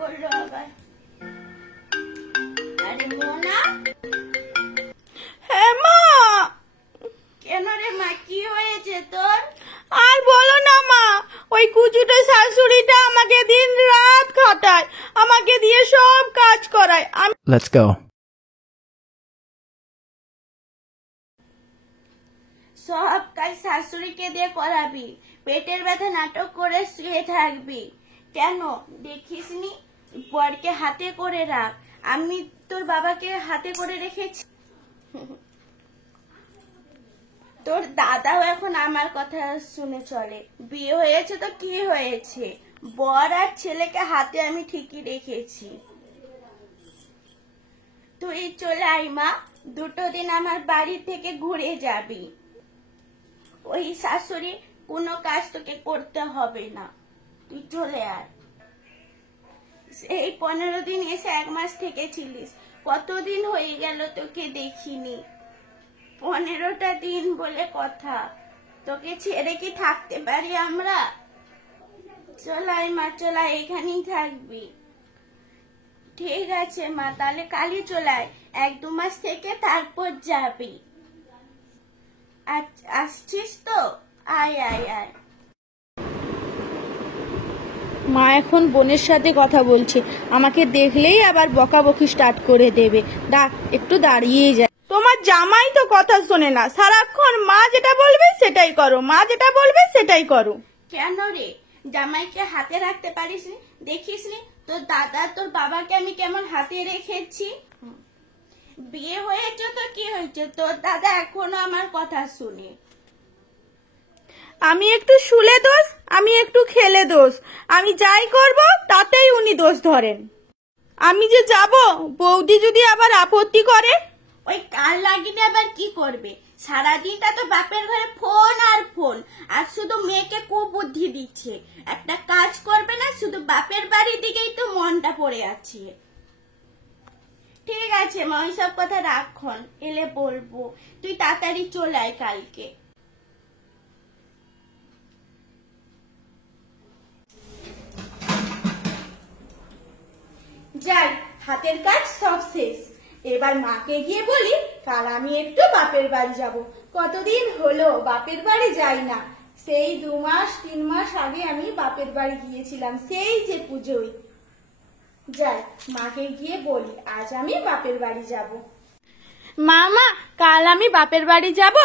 করলো আবার। আরে মোনা, হ্যাঁ মা। কেন রে মা, কি হয়েছে তোর? আর বলো না মা, ওই কুচুটো শাশুড়িটা আমাকে দিন রাত খাটায়, আমাকে দিয়ে সব কাজ করায়। Let's go. সব কাজ শাশুড়িকে দিয়ে করাবি, পেটের ব্যথা নাটক করে শুয়ে থাকবি কেন? দেখিসনি বরকে হাতে করে রাখ। আমি তোর বাবাকে হাতে করে রেখেছি। তোর দাদাও এখন আমার কথা শুনে চলে। বিয়ে হয়েছে তো কি হয়েছে, বর আর ছেলেকে হাতে আমি ঠিকই রেখেছি। তুই চলে আয় মা, দুটো দিন আমার বাড়ি থেকে ঘুরে যাবি। ওই শাশুড়ি কোনো কাজ তোকে করতে হবে না, তুই চলে আয়। সেই 15 দিন এসে 1 মাস থেকেছিলিস, কতদিন হয়ে গেল তোকে দেখিনি। 15টা দিন বলে কথা, তোকে ছেড়ে কি থাকতে পারি আমরা? চলাই মা, চলাই, এখানেই থাকবি। ঠিক আছে মা, তাহলে কালই চলাই, 1-2 মাস থেকে তারপর যাবি। আসছিস তো? আয় আয় আয়। মা এখন বোনের সাথে কথা বলছে, আমাকে দেখলেই আবার বকাবকি স্টার্ট করে দেবে। একটু দাঁড়িয়ে যায়। তোমার জামাই তো কথা শোনে না, সারাক্ষণ মা যেটা বলবে সেটাই করো, মা যেটা বলবে সেটাই করো। কেন রে, জামাইকে হাতে রাখতে পারিস নি? দেখিস নি তোর দাদা তোর বাবাকে আমি কেমন হাতে রেখেছি? বিয়ে হয়েছে তো কি হয়েছে, তোর দাদা এখনো আমার কথা শুনে। আমি একটু শুলে দোষ, আমি একটু খেলে দোষ, আমি যাই করব তাতেই উনি দোষ ধরেন। আমি যে যাব, বৌদি যদি আবার আপত্তি করে? ওই কাল লাগিয়ে আবার কি করবে? সারাদিনটা তো বাপের ঘরে ফোন আর ফোন, আর শুধু মেয়েকে কুবুদ্ধি দিচ্ছে। একটা কাজ করবে না, শুধু বাপের বাড়ির দিকেই তো মনটা পড়ে আছে। ঠিক আছে মা, ওইসব কথা রাখন, এলে বলবো। তুই তাড়াতাড়ি চলে আয় কালকে। যাই, হাতের কাজ সব শেষ। এবার মাকে গিয়ে বলি কাল আমি একটু বাপের বাড়ি যাব। কতদিন হলো বাপের বাড়ি যাই না, সেই 2 মাস 3 মাস আগে আমি বাপের বাড়ি গিয়েছিলাম, সেই যে পুজোয়। যাই, মাকে গিয়ে বলি আজ আমি বাপের বাড়ি যাব। মা, কাল আমি বাপের বাড়ি যাব,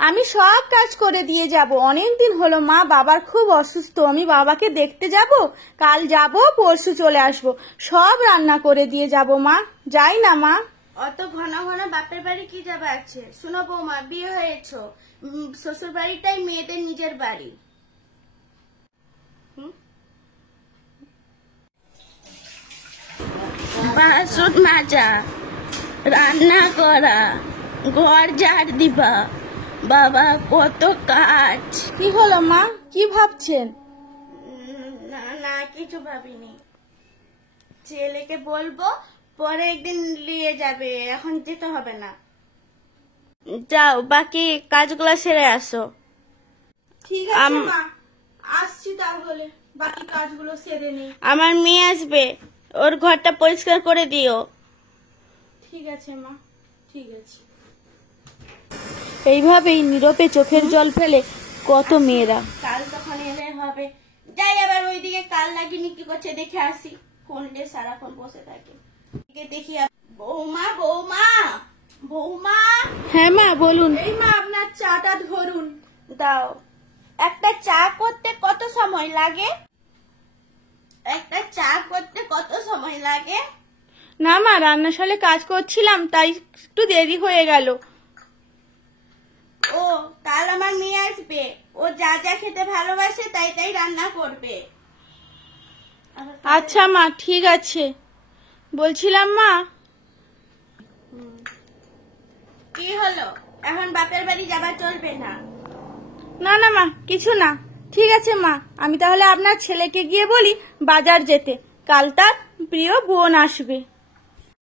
আমি সব কাজ করে দিয়ে যাব। অনেকদিন হলো মা, বাবার খুব অসুস্থ, আমি বাবাকে দেখতে যাব। কাল যাব, পরশু চলে আসব, সব রান্না করে দিয়ে যাব মা। যাই না মা? অত ঘন ঘন বাপের বাড়ি কি যাবে আছে? শুনো বৌমা, বিয়ে হয়েছ, শ্বশুর বাড়িটাই মেয়েদের নিজের বাড়ি। বাসন মাজা, রান্না করা, ঘর ঝাড় দিবা, বাবা কত কাজ। কি হলো মা, কি ভাবছেন? না না, কিছু ভাবিনি। ছেলেকে বলবো পরে একদিন নিয়ে যাবে, এখন যেতে হবে না। যাও, বাকি কাজগুলো সেরে আসো। ঠিক আছে মা, আসছি তাহলে, বাকি কাজগুলো সেরে নেই। আমার মেয়ে আসবে, ওর ঘরটা পরিষ্কার করে দিও। ঠিক আছে মা, ঠিক আছে। এইভাবেই নীরবে চোখের জল ফেলে কত মেয়েরা। কাল তখন এলে হবে। যাই আবার ওইদিকে কাল লাগিনি কি করছে দেখে আসি। ফোনটা সারাক্ষণ বসে থাকে, দেখি। বৌমা বৌমা বৌমা। হ্যাঁ মা বলুন। এই মা, আপনার চাটা ধরুন। দাও। একটা চা করতে কত সময় লাগে? একটা চা করতে কত সময় লাগে? না মা, রান্নাশালে কাজ করছিলাম, তাই একটু দেরি হয়ে গেল। ও, কাল আমার মেয়ে আসবে, ও যা যা খেতে ভালোবাসে তাই তাই রান্না করবে। আচ্ছা মা, ঠিক আছে। বলছিলাম মা। কি হলো, এখন বাপের বাড়ি যাবা চলবে না? না না মা, কিছু না। ঠিক আছে মা, আমি তাহলে আপনার ছেলেকে গিয়ে বলি বাজার যেতে, কাল তার প্রিয় বোন আসবে।